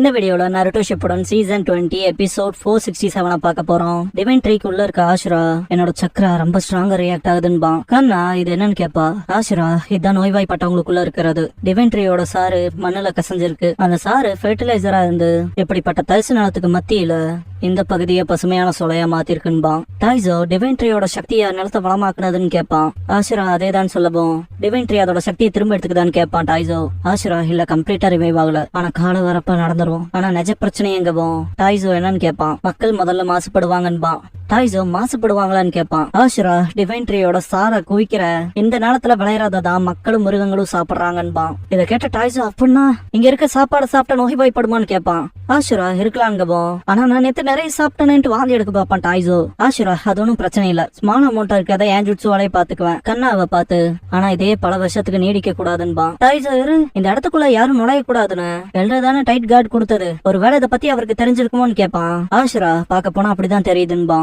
இந்த வீடியோல Naruto Shippuden season 20 episode 467 பார்க்க போறோம். டிவைன் ட்ரீக்குள்ள இருக்க ஆஷுரா என்னோட சக்கரா ரொம்ப ஸ்ட்ராங்கா ரியாக்ட் ஆகுதுன்பா. கண்ணா இது என்னன்னு கேப்பா. ஆஷுரா இதான் நோய்வாய்ப்பட்டவங்களுக்குள்ள இருக்கிறது. டிவைன் ட்ரீயோட சாறு மண்ணுல கசஞ்சிருக்கு. அந்த சாறு ஃபெர்டிலைசரா இருந்து எப்படிப்பட்ட தரிசு நிலத்துக்கு மத்தியில இந்த பகுதியை பசுமையான சோலையா மாத்திருக்குன்பா. டைசோ டிவைன் ட்ரீயோட சக்தியை நிலத்தை வளமாக்குனதுன்னு கேட்பான். ஆஷுரா அதேதான் சொல்லவும் டிவைன் ட்ரீ அதோட சக்தியை திரும்ப எடுத்துக்குதான்னு கேட்பான் டைசோ. ஆஷுரா இல்ல கம்ப்ளீட்டா ரிவைவ் ஆகல, ஆனா கால வரப்ப நடந்துரும். ஆனா நிஜ பிரச்சனை எங்கவும். டைசோ என்னன்னு கேட்பான். மக்கள் முதல்ல மாசுபடுவாங்கன்பா. டைசோ மாசுபடுவாங்களான்னு கேட்பான். ஆஷுரா டிவைன் ட்ரீயோட சாரை குவிக்கிற இந்த நேரத்துல விளையாடாதான் மக்களும் மிருகங்களும் சாப்பிடுறாங்கன்பா. இதை கேட்ட டைசோ அப்படின்னா இங்க இருக்க சாப்பாடு சாப்பிட்டா நோய்வாய்ப்படுமான்னு கேட்பான். ஆஷுரா இருக்கலாம்கவும், ஆனா நான் நேத்து நிறைய சாப்பிட்டேன்னு வாந்தி எடுக்க பாப்பான் டைசோ. ஆஷுரா அது ஒன்னும் பிரச்சனை இல்ல, ஸ்மால் அமௌண்டா இருக்காத ஏன் ஜுட்சுவாலே பாத்துக்குவேன் கண்ணாவை பார்த்து. ஆனா இதே பல வருஷத்துக்கு நீடிக்க கூடாதுன்பா. டைசோ இந்த இடத்துக்குள்ள யாரும் நுழைய கூடாதுன்னு எல்றதானே டைட் கார்டு கொடுத்தது. ஒருவேளை இதை பத்தி அவருக்கு தெரிஞ்சிருக்குமோன்னு கேட்பான். ஆஷுரா பாக்க போனா அப்படிதான் தெரியுதுன்பா.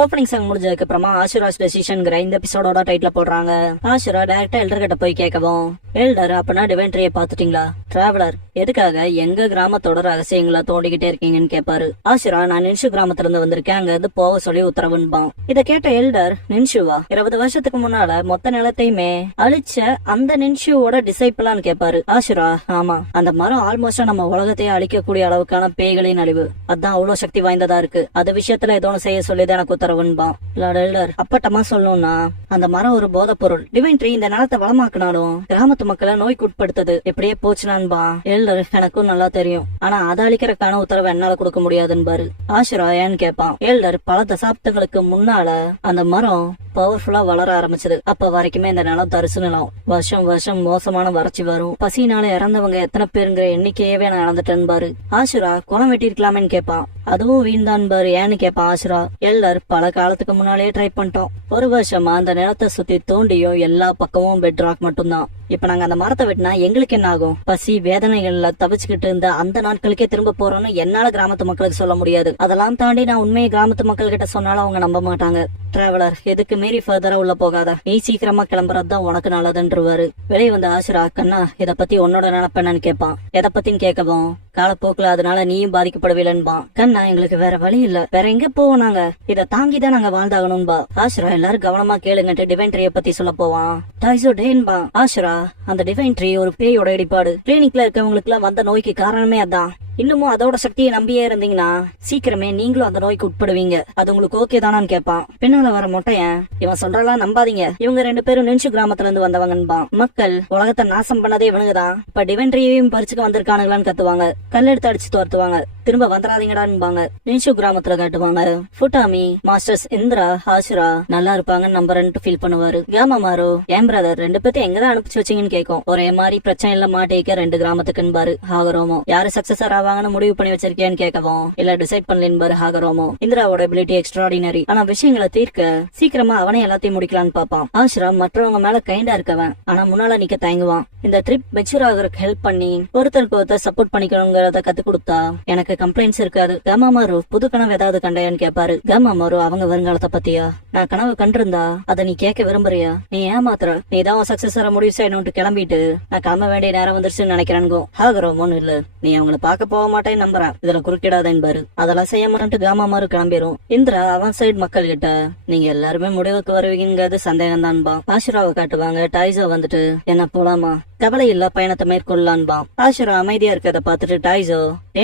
ஓப்பனிங் சாங் முடிஞ்சதுக்கு அப்புறமா ஆஷுராஸ் டெசிஷன்ங்கிற இந்த எபிசோடோட டைட்டில் போடுறாங்க. ஆஷுரா டைரக்டா எல்டர் கிட்ட போய் கேட்கவும், எல்டர் அப்பனா டிவைன் ட்ரீயை பாத்துட்டீங்களா? டிராவலர் எதுக்காக எங்க கிராமத்தோட ரகசியங்களா தோண்டிக்கிட்டே இருக்கீங்கன்னு கேட்பாரு. ஆஷுரா நான் நின்ஷு கிராமத்துல இருந்து வந்திருக்கேன், அங்க இருந்து போக சொல்லி உத்தரவுன்பான். இதை கேட்ட எல்டர் நின்ஷுவா 20 வருஷத்துக்கு முன்னால மொத்த நிலத்தையுமே அழிச்ச அந்த நின்ஷுவோட டிசைபிளான்னு கேட்பாரு. ஆஷுரா ஆமா, அந்த மரம் ஆல்மோஸ்டா நம்ம உலகத்தையே அழிக்கக்கூடிய அளவுக்கான பேய்களின் அழிவு, அதான் அவ்வளவு சக்தி வாய்ந்ததா இருக்கு. அது விஷயத்துல ஏதோ செய்ய சொல்லிதான் எனக்கு உத்தரவுன்பா. எல்டர் அப்பட்டமா சொல்லணும்னா அந்த மரம் ஒரு போத பொருள். டிவைன் ட்ரீ இந்த நிலத்தை வளமாக்குனாலும் கிராமத்து மக்களை நோய்க்கு உட்படுத்தது. எப்படியே போச்சுனான்பா. எல்டர் எனக்கும் நல்லா தெரியும், ஆனா அதை அழிக்கிறதுக்கான உத்தரவை என்னால கொடுக்க முடியாதுன்பாரு. ஆஷுரா ஏன்னு கேட்பான். எல்டர் பல தசாப்தங்களுக்கு முன்னால அந்த மரம் பவர்ஃபுல்லா வளர ஆரம்பிச்சது. அப்ப வரைக்குமே இந்த நிலம் தரிசு நிலம். வருஷம் வருஷம் மோசமான வறட்சி வரும். பசினால இறந்தவங்க எத்தனை பேருங்கிற எண்ணிக்கையவே நான் இறந்துட்டேன் பாரு. ஆஷுரா குளம் வெட்டிருக்கலாமேன்னு கேட்பான். அதுவும் வீண்தான் பாரு ஏன்னு கேட்பான் ஆஷுரா. எல்டர் பல காலத்துக்கு முன்னாலே ட்ரை பண்ணிட்டோம். ஒரு வருஷமா அந்த நிலத்தை சுத்தி தோண்டியும் எல்லா பக்கமும் பெட் ராக் மட்டும்தான். இப்ப நாங்க அந்த மரத்தை வெட்டினா எங்களுக்கு என்ன ஆகும்? பசி வேதனைகள்ல தவிச்சுக்கிட்டு இருந்த அந்த நாட்களுக்கே திரும்ப போறோம்னு என்னால கிராமத்து மக்களுக்கு சொல்ல முடியாது. அதெல்லாம் தாண்டி நான் உண்மையை கிராமத்து மக்கள் கிட்ட சொன்னாலும் அவங்க நம்ப மாட்டாங்க. டிராவலர் எதுக்கு மீறி ஃபர்தரா உள்ள போகாத, நீ சீக்கிரமா கிளம்புறதுதான் உனக்கு நல்லதுன்றவாரு. வெளியே வந்த ஆஷுரா கண்ணா இத பத்தி உன்னோட நினைப்பேன்னு கேட்பான். எதை பத்தின்னு கேட்கவும் காலப்போக்குல அதனால நீயும் பாதிக்கப்படுவீலன்பான். கண்ணா எங்களுக்கு வேற வழி இல்ல, வேற எங்க போவோம், நாங்க இதை தாங்கிதான் நாங்க வாழ்ந்தாகணும்பா. ஆஷுரா எல்லாரும் கவனமா கேளுங்கட்டு டிவைன் ட்ரீயை பத்தி சொல்ல போவான். டைசோ டேன்பா. ஆஷுரா அந்த டிவைன் ட்ரீ ஒரு பேயோட இடிபாடு. கிளினிக்ல இருக்கவங்களுக்கு எல்லாம் வந்த நோய்க்கு காரணமே அதான். இன்னமும் அதோட சக்தியை நம்பியே இருந்தீங்கன்னா சீக்கிரமே நீங்களும் அந்த நோய்க்கு உட்படுவீங்க. அது உங்களுக்கு ஓகே தானான்னு கேட்பான். பின்னால வர மொட்டையன் இவன் சொல்றலாம் நம்பாதீங்க, இவங்க 2 பேரும் நின்ஷு கிராமத்துல இருந்து வந்தவங்கன்பான். மக்கள் உலகத்தை நாசம் பண்ணதே இவனுங்கதான், இப்ப டிவைன் ட்ரீயையும் பறிச்சுக்க வந்திருக்கானுங்களான்னு கத்துவாங்க. கல்லெடுத்து அடிச்சு தோர்த்துவாங்க. திரும்ப வந்துடாதீங்கடான்பாங்க. நின்ஷு கிராமத்துல காட்டுவாங்க. ஃபுட்டாமி மாஸ்டர்ஸ் இந்திரா ஆஷுரா நல்லா இருப்பாங்கன்னு நம்புறேன்னு ஃபீல் பண்ணுவாரு. கிராமமாரோ என் பிரதர் 2 பேர்த்தையும் எங்கதான் அனுப்பிச்சு வச்சீங்கன்னு கேட்கும். ஒரே மாதிரி பிரச்சனை இல்ல மாட்டேக்க 2 கிராமத்துக்குன்னு பாரு. ஹாகரோமோ யாரு சக்சஸர் ஆவாங்கன்னு முடிவு பண்ணி வச்சிருக்கேன்னு கேட்கவும் இல்ல டிசைட் பண்ணலன்னு பாரு. ஹாகரோமோ இந்திராவோட எபிலிட்டி எக்ஸ்ட்ராடினரி, ஆனா விஷயங்களை தீர்க்க சீக்கிரமா அவனே எல்லாத்தையும் முடிக்கலான்னு பாப்பான். ஆஷுரா மற்றவங்க மேல கைண்டா இருக்கவன், ஆனா முன்னால நிக்க தயங்குவான். இந்த ட்ரிப் மெச்சூர் ஆகுறதுக்கு ஹெல்ப் பண்ணி ஒருத்தருக்கு ஒருத்தர் சப்போர்ட் பண்ணிக்கணுங்கிறத கத்து கொடுத்தா எனக்கு கம்ப்ளைண்ட்ஸ் இருக்காது. கமாமாரு புது கனவு ஏதாவது கண்டையான்னு கேட்பாரு. கமாமாரு அவங்க வருங்காலத்தை பத்தியா? நான் கனவு கண்டிருந்தா அதை நீ கேட்க விரும்புறியா? நீ ஏமாத்துற, நீ தான் சக்சஸரா முடிவு செய்யணும்னு கிளம்பிட்டு நான் கிளம்ப வேண்டிய நேரம் வந்துருச்சுன்னு நினைக்கிறேன்கோ. ஹாகரோம் ஒண்ணு இல்ல, நீ அவங்களை பார்க்க போக மாட்டேன்னு நம்புறேன், இதுல குறுக்கிடாதேன்னு பாரு. அதெல்லாம் செய்ய மாட்டேன்ட்டு காமாமாரு கிளம்பிரும். இந்திரா அவன் சைடு மக்கள் கிட்ட நீங்க எல்லாருமே முடிவுக்கு வருவீங்கிறது சந்தேகம் தான்பா. ஆஷுராவை காட்டுவாங்க. டைசோ வந்துட்டு என்ன போலாமா, கவலை இல்ல பயணத்தை மேற்கொள்ளலான்பா. ஆஷுரா அமைதியா இருக்கத பாத்துட்டு டைசோ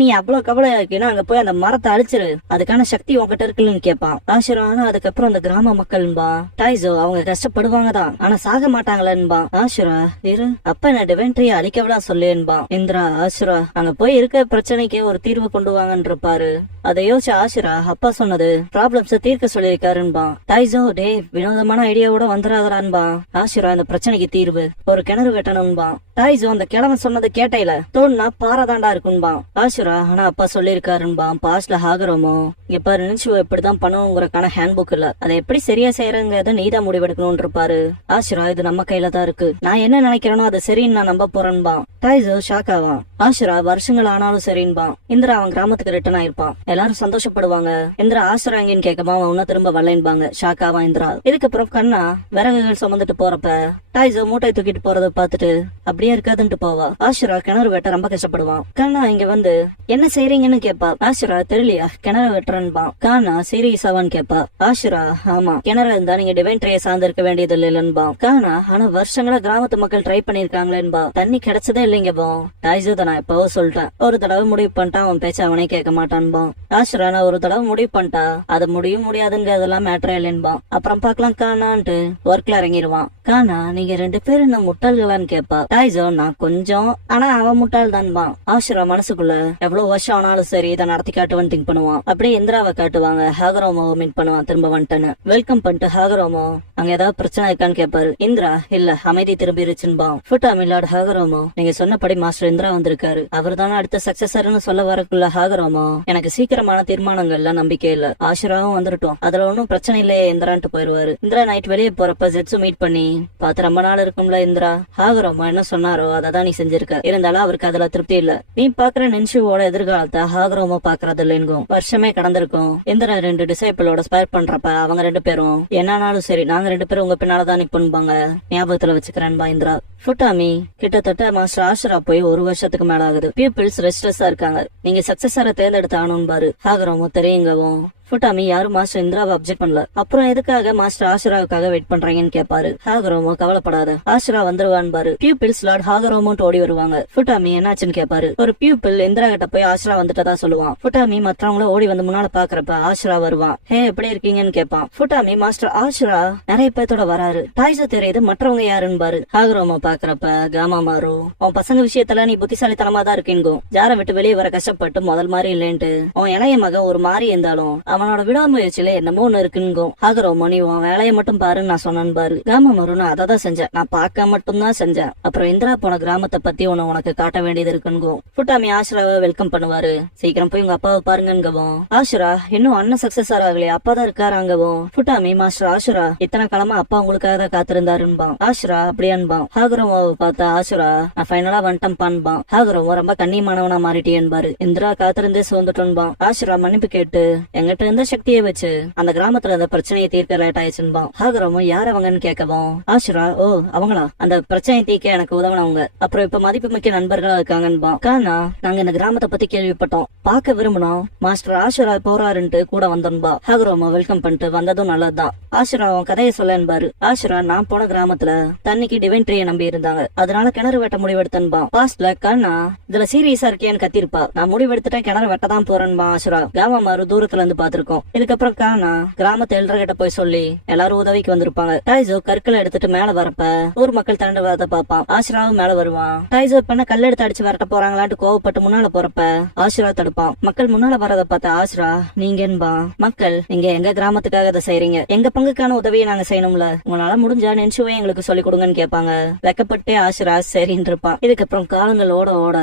நீ அவ்வளவு கவலையா இருக்கீன்னா அங்க போய் அந்த மரத்தை அழிச்சிரு, அதுக்கான சக்தி உங்ககிட்ட இருக்குன்னு கேட்பான். ஆஷுரா ஆனா அதுக்கப்புறம் அந்த கிராம மக்கள்பா. டைசோ அவங்க கஷ்டப்படுவாங்கதான், ஆனா சாக மாட்டாங்களேன்பா. ஆஷுரா இரு அப்ப என்ன டிவைன் ட்ரீ அழிக்கவெல்லாம் சொல்லேன்பா. இந்திரா ஆஷுரா அங்க போய் இருக்க பிரச்சனைக்கு ஒரு தீர்வு கொண்டு வாங்கன்னு இருப்பாரு. அதை யோசிச்சு ஆஷிரா அப்பா சொன்னது ப்ராப்ளம்ஸ தீர்க்க சொல்லியிருக்காருன்பா. டைசோ டே வினோதமான ஐடியாவோட வந்துடாதரான்பா. ஆஷிரா இந்த பிரச்சனைக்கு தீர்வு ஒரு கிணறு வெட்டணும்பா. டைசோ அந்த கிழவன் சொன்னது கேட்டையில தோணுனா பாரதாண்டா இருக்குன்பா. ஆஷிரா ஆனா அப்பா சொல்லியிருக்காருன்பா பாஸ்ட்ல ஆகுறோமோ இங்க பாரு நினைச்சு இப்படிதான் பண்ணுங்கிறக்கான ஹேண்ட் புக் இல்ல, அதை எப்படி சரியா செய்யறங்கிறத நீதான் முடிவெடுக்கணும்னு இருப்பாரு. ஆஷிரா இது நம்ம கையில தான் இருக்கு, நான் என்ன நினைக்கிறேனோ அது சரின்னு நான் நம்ப போறேன்பா. டைசோ ஷாக் ஆவான். ஆஷிரா வருஷங்கள் ஆனாலும் சரின்பா. இந்திரா அவன் கிராமத்துக்கு ரிட்டர்ன் ஆயிருப்பான். எல்லாரும் சந்தோஷப்படுவாங்க. இந்திரா ஆஷிரா எங்கன்னு கேட்கமா அவன் இன்னும் திரும்ப வரலைன்பாங்க. ஷாக் ஆவான் இந்திரா. இதுக்கப்புறம் கண்ணா விறகுகள் சுமந்துட்டு போறப்ப டைசோ மூட்டை தூக்கிட்டு போறத பாத்துட்டு அப்படியே இருக்காதுன்ட்டு போவா. ஆஷிரா கிணறு வெட்ட ரொம்ப கஷ்டப்படுவான். கண்ணா இங்க வந்து என்ன செய்றீங்கன்னு கேப்பா. ஆஷிரா தெரியலையா கிணறு வெட்டுறன்பா. கானா சீரியஸாவான்னு கேப்பா. ஆஷிரா ஆமா கிணறு இருந்தா நீங்க டிவைன் ட்ரையை சார்ந்து இருக்க வேண்டியது இல்லைன்பா. கானா ஆனா வருஷங்களா கிராமத்து மக்கள் ட்ரை பண்ணிருக்காங்களேன்பா. தண்ணி கிடைச்சதே இல்லைங்கப்பா. டைசோ தான் நான் எப்பவோ சொல்லிட்டேன், ஒரு தடவை முடிவு பண்ணிட்டா அவன் பேச்ச அவனே கேட்க மாட்டான்பா. ஆஷிரா நான் ஒரு தடவை முடிவு பண்ணிட்டா அது முடியும் முடியாதுங்கிறதெல்லாம் மேட்டரே இல்லைன்பா. அப்புறம் பாக்கலாம் கானான்ட்டு ஒர்க்ல இறங்கிடுவான். கானா நீங்க ரெண்டு பேரும் என்ன முட்டாள்களான்னு கேப்பா. டைசோ நான் கொஞ்சம் ஆனா அவன் முட்டாள் தான்பா. ஆஷிரா மனசுக்குள்ள எவ்வளவு வருஷம் ஆனாலும் சரி இதை நடத்தி காட்டுவான்னு திங்க் பண்ணுவான். அப்படியே இந்திராவை காட்டுவாங்க. ஹாகரோமோவை மீட் பண்ணுவான் திரும்ப வந்துட்டேன்னு. வெல்கம் பண்ணிட்டு ஹாகரோமோ அங்க ஏதாவது பிரச்சனை இருக்கான்னு கேட்பாரு. இந்திரா இல்ல அமைதி திரும்பிருச்சுன்பா. ஃபுட்டா மில்லாட் ஹாகரோமோ நீங்க சொன்னபடி மாஸ்டர் இந்திரா வந்திருக்காரு, அவர் தானே அடுத்த சக்சஸர்னு சொல்ல வரக்குள்ள ஹாகரோமோ எனக்கு சீக்கிரமான தீர்மானங்கள்ல நம்பிக்கை இல்ல. ஆஷிராவும் வந்துட்டோம், அதுல ஒன்னும் பிரச்சனை இல்லையே இந்திரான்ட்டு போயிருவாரு. இந்திரா நைட் வெளியே போறப்ப ஜெட்ஸு மீட் பண்ணி பார்த்து ரொம்ப நாள் இருக்கும்ல இந்திரா. ஹாகரோமோ என்ன சொன்னாரோ அததான் நீ செஞ்சிருக்க, இருந்தாலும் அவருக்கு அதுல திருப்தி இல்ல. நீ பாக்குற நின்ஷுவோட எதிர்காலத்தை ஹாகரோமோ பாக்குறது இல்லைங்கும். வருஷமே கடந்திருக்கும். இந்திரா ரெண்டு டிசைபிளோட ஸ்பேர் பண்றப்ப அவங்க ரெண்டு பேரும் என்னானாலும் சரி நாங்க ரெண்டு பேரும் உங்க பின்னாலதான் நிப்போம்பாங்க, ஞாபகத்துல வச்சுக்கிறேன்பா இந்திரா. ஃபுட்டாமி கிட்டத்தட்ட மாஸ்டர் ஆஷிரா போய் ஒரு வருஷத்துக்கு மேல ஆகுது. பீப்புள்ஸ் ரெஸ்ட்லெஸ்ஸா இருக்காங்க, நீங்க சக்சஸரை தேர்ந்தெடுத்து ஆகணும் பாரு. ஹாகரோமோ தெரியுங்கவும். ஃபுட்டாமி யாரும் மாஸ்டர் இந்திராவை அப்செக்ட் பண்ணல. அப்புறம் எதுக்காக மாஸ்டர் ஆஷிராவுக்காக வெயிட் பண்றாங்கன்னு கேட்பாரு. ஹாகரோமோ கவலைப்படாத ஆஷிரா வந்துருவான் பாரு. பியூப்பிள்ஸ் லார்ட் ஹாகரோமோன்ட்டு ஓடி வருவாங்க. ஃபுட்டாமி என்னாச்சுன்னு கேட்பாரு. ஒரு பியூப்பிள் இந்திரா கிட்ட போய் ஆஷிரா வந்துட்டதா சொல்லுவான். ஃபுட்டாமி மற்றவங்கள ஓடி வந்து முன்னால பாக்குறப்ப ஆஷிரா வருவான். ஹே எப்படி இருக்கீங்கன்னு கேட்பான். ஃபுட்டாமி மாஸ்டர் ஆஷிரா நிறைய பேர்த்தோட வராரு, டைசோ தெரியுது மற்றவங்க யாருன்னு பாரு. ஹாகரோமோ பாக்குறப்ப காமா மாறு உன் பசங்க விஷயத்துல நீ புத்திசாலித்தனமா தான் இருக்கீங்கோ, ஜார விட்டு வெளியே வர கஷ்டப்பட்டு முதல் மாதிரி இல்லைன்ட்டு. உன் இளைய மக ஒரு மாறி இருந்தாலும் அவனோட விடாமுயற்சியில என்னமோ ஒண்ணு இருக்குன்னு. ஹாகரோமோ நீ உன் வேலையை மட்டும் பாருன்னு நான் சொன்னேன் பாரு. காமா மாறு நான் அததான் செஞ்சேன், நான் பார்க்க மட்டும் தான் செஞ்சேன். அப்புறம் இந்திரா போன கிராமத்தை பத்தி உனக்கு காட்ட வேண்டியது இருக்குன்னு. ஃபுட்டாமி ஆஷிராவை வெல்கம் பண்ணுவாரு. சீக்கிரம் போய் உங்க அப்பாவை பாருங்கங்கவும். ஆஷிரா இன்னும் அண்ணன் சக்சஸர் ஆகலையே, அப்பா தான் இருக்காராங்கவும். ஃபுட்டாமி மாஸ்டர் ஆஷிரா இத்தனை காலமா அப்பா உங்களுக்காக தான் காத்திருந்தாருன்பா. ஆஷிரா அப்படியான்பா. ஹாகரோமோவை பார்த்தா ஆஷிரா நான் ஃபைனலா வந்துட்டேன்பான்பா. ஹாகரோமோ ரொம்ப கண்ணியமானவனா மாறிட்டேன்பாரு. இந்திரா காத்திருந்தே சோர்ந்துட்டோன்பா. ஆஷிரா மன்னிப்பு கேட்டு எங்கிட்ட இருந்த சக்தியை வச்சு அந்த கிராமத்துல அந்த பிரச்சனையை தீர்க்க லேட் ஆயிடுச்சுன்பா. ஹாகரோமோ யார் அவங்கன்னு கேட்கவும். ஆஷிரா ஓ அவங்களா, அந்த பிரச்சனையை தீர்க்க எனக்கு உதவனவங்க, அப்புறம் இப்ப மதிப்பு மிக்க நண்பர்களா இருக்காங்கன்பா. கானா நாங்க இந்த கிராமத்தை பத்தி கேள்விப்பட்டோம், பார்க்க விரும்பணும், மாஸ்டர் ஆஷிரா போறாருன்ட்டு கூட வந்தோன்பா. ஹாகரோமோ வெல்கம் பண்ணிட்டு வந்ததும் நல்லதுதான். ஆஷிரா அவன் கதையை சொல்லன்பாரு. ஆஷிரா நான் போன கிராமத்துல தண்ணிக்கு டிவைன் ட்ரீயை நம்பி இருந்தாங்க, அதனால கிணறு வெட்ட முடிவெடுத்தன்பா. பாஸ்ட்ல கானா இதுல சீரியஸா இருக்கேன்னு கத்திருப்பா. நான் முடிவெடுத்துட்டேன் கிணறு வெட்டதான் போறேன்பா. ஆஷிரா காமா மாறு தூரத்துல இருந்து பாத்துருக்கோம். இதுக்கப்புறம் கானா கிராமத்து எல்டர்கிட்ட போய் சொல்லி எல்லாரும் உதவிக்கு வந்திருப்பாங்க. டைசோ கற்களை எடுத்துட்டு மேல வரப்ப ஊர் மக்கள் திரண்டு வரத பாப்பான். ஆஷிராவும் மேல வருவான். டைசோ பண்ண கல் எடுத்து அடிச்சு வரட்ட போறாங்களான்ட்டு கோவப்பட்டு முன்னால போறப்ப ஆஷிரா தடுப்பான். மக்கள் முன்னால வரத பார்த்த ஆஷிரா நீங்கன்பா. மக்கள் நீங்க எங்க கிராமத்துக்காக அதை செய்றீங்க, எங்க பங்குக்கான உதவியை நாங்க செய்யணும்ல, உங்களால முடிஞ்சா நென்சுவை எங்களுக்கு சொல்லி கொடுங்கன்னு கேட்பாங்க. வெக்கப்பட்டே ஆஷிரா சரின்னு இருப்பான். இதுக்கப்புறம் காலங்கள் ஓட ஓட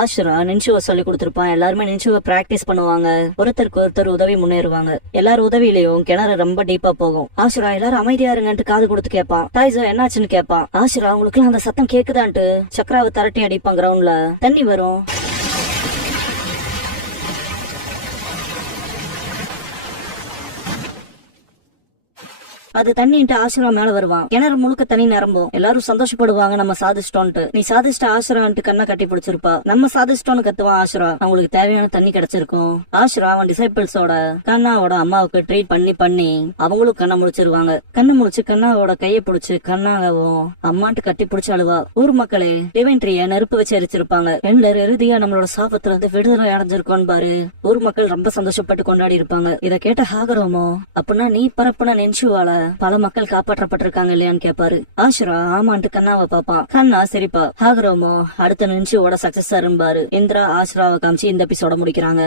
ஆஷிரா நென்சுவை சொல்லி கொடுத்திருப்பான். எல்லாருமே நென்சுவை பிராக்டிஸ் பண்ணுவாங்க. ஒருத்தருக்கு ஒருத்தர் உதவி முன்னேறுவாங்க. எல்லாரும் உதவியிலையும் கிணறு ரொம்ப டீப்பா போகும். ஆஷிரா எல்லாரும் அமைதியா இருங்கன்ட்டு காது கொடுத்து கேட்பான். டைசோ என்னாச்சுன்னு கேட்பான். ஆஷிரா உங்களுக்கு அந்த சத்தம் கேக்குதான்ட்டு சக்கராவை தரட்டி அடிப்பான். கிரவுண்ட்ல தண்ணி வரும். அது தண்ணின்ட்டு ஆஷிரா மேல வருவான். கிணறு முழுக்க தண்ணி நிரம்பும். எல்லாரும் சந்தோஷப்படுவாங்க நம்ம சாதிச்சிட்டோன்ட்டு. நீ சாதிச்சிட்ட ஆஷிரான்ட்டு கண்ணை கட்டி பிடிச்சிருப்பா. நம்ம சாதிச்சிட்டோன்னு கத்துவான் ஆஷிரா. அவங்களுக்கு தேவையான தண்ணி கிடைச்சிருக்கும். ஆஷிரா அவன் டிசைபிள்ஸோட கண்ணாவோட அம்மாவுக்கு ட்ரீட் பண்ணி பண்ணி அவங்களும் கண்ணை முடிச்சிருவாங்க. கண்ணை முடிச்சு கண்ணாவோட கையை பிடிச்சு கண்ணாகவும் அம்மான்ட்டு கட்டி பிடிச்சு அழுவா. ஊர் மக்களே டிவைன் ட்ரீய நெருப்பு வச்சு எரிச்சிருப்பாங்க. எல்லர் இறுதியா நம்மளோட சாபத்துல இருந்து விடுதலை அடைஞ்சிருக்கோன்னு பாரு. ஊர் மக்கள் ரொம்ப சந்தோஷப்பட்டு கொண்டாடி இருப்பாங்க. இத கேட்ட ஹாகரோமோ அப்படின்னா நீ பரப்புன நென்சுவால பல மக்கள் காப்பாற்றப்பட்டிருக்காங்க இல்லையான்னு கேட்பாரு. ஆஷிரா ஆமான்ட்டு கண்ணாவை பாப்பான். கண்ணா சரிப்பா. ஹாகரோமோ அடுத்த நென்சுவோட சக்சஸ் பாரு. இந்திரா ஆஷிராவை காமிச்சு இந்த எபிசோட முடிக்கிறாங்க.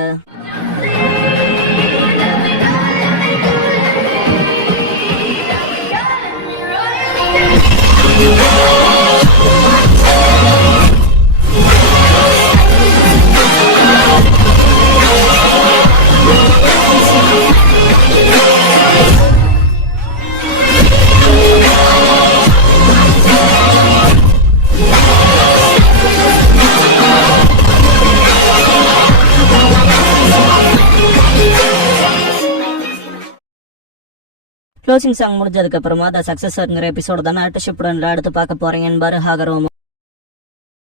க்ளோசிங் சாங் முடிஞ்சதுக்கு அப்புறமா த சக்சஸர்ங்கிற எபிசோட தானே அடுத்த ஷிப்டன்ல அடுத்து பார்க்க போறீங்கன்னு பாரு ஹாகரோம்.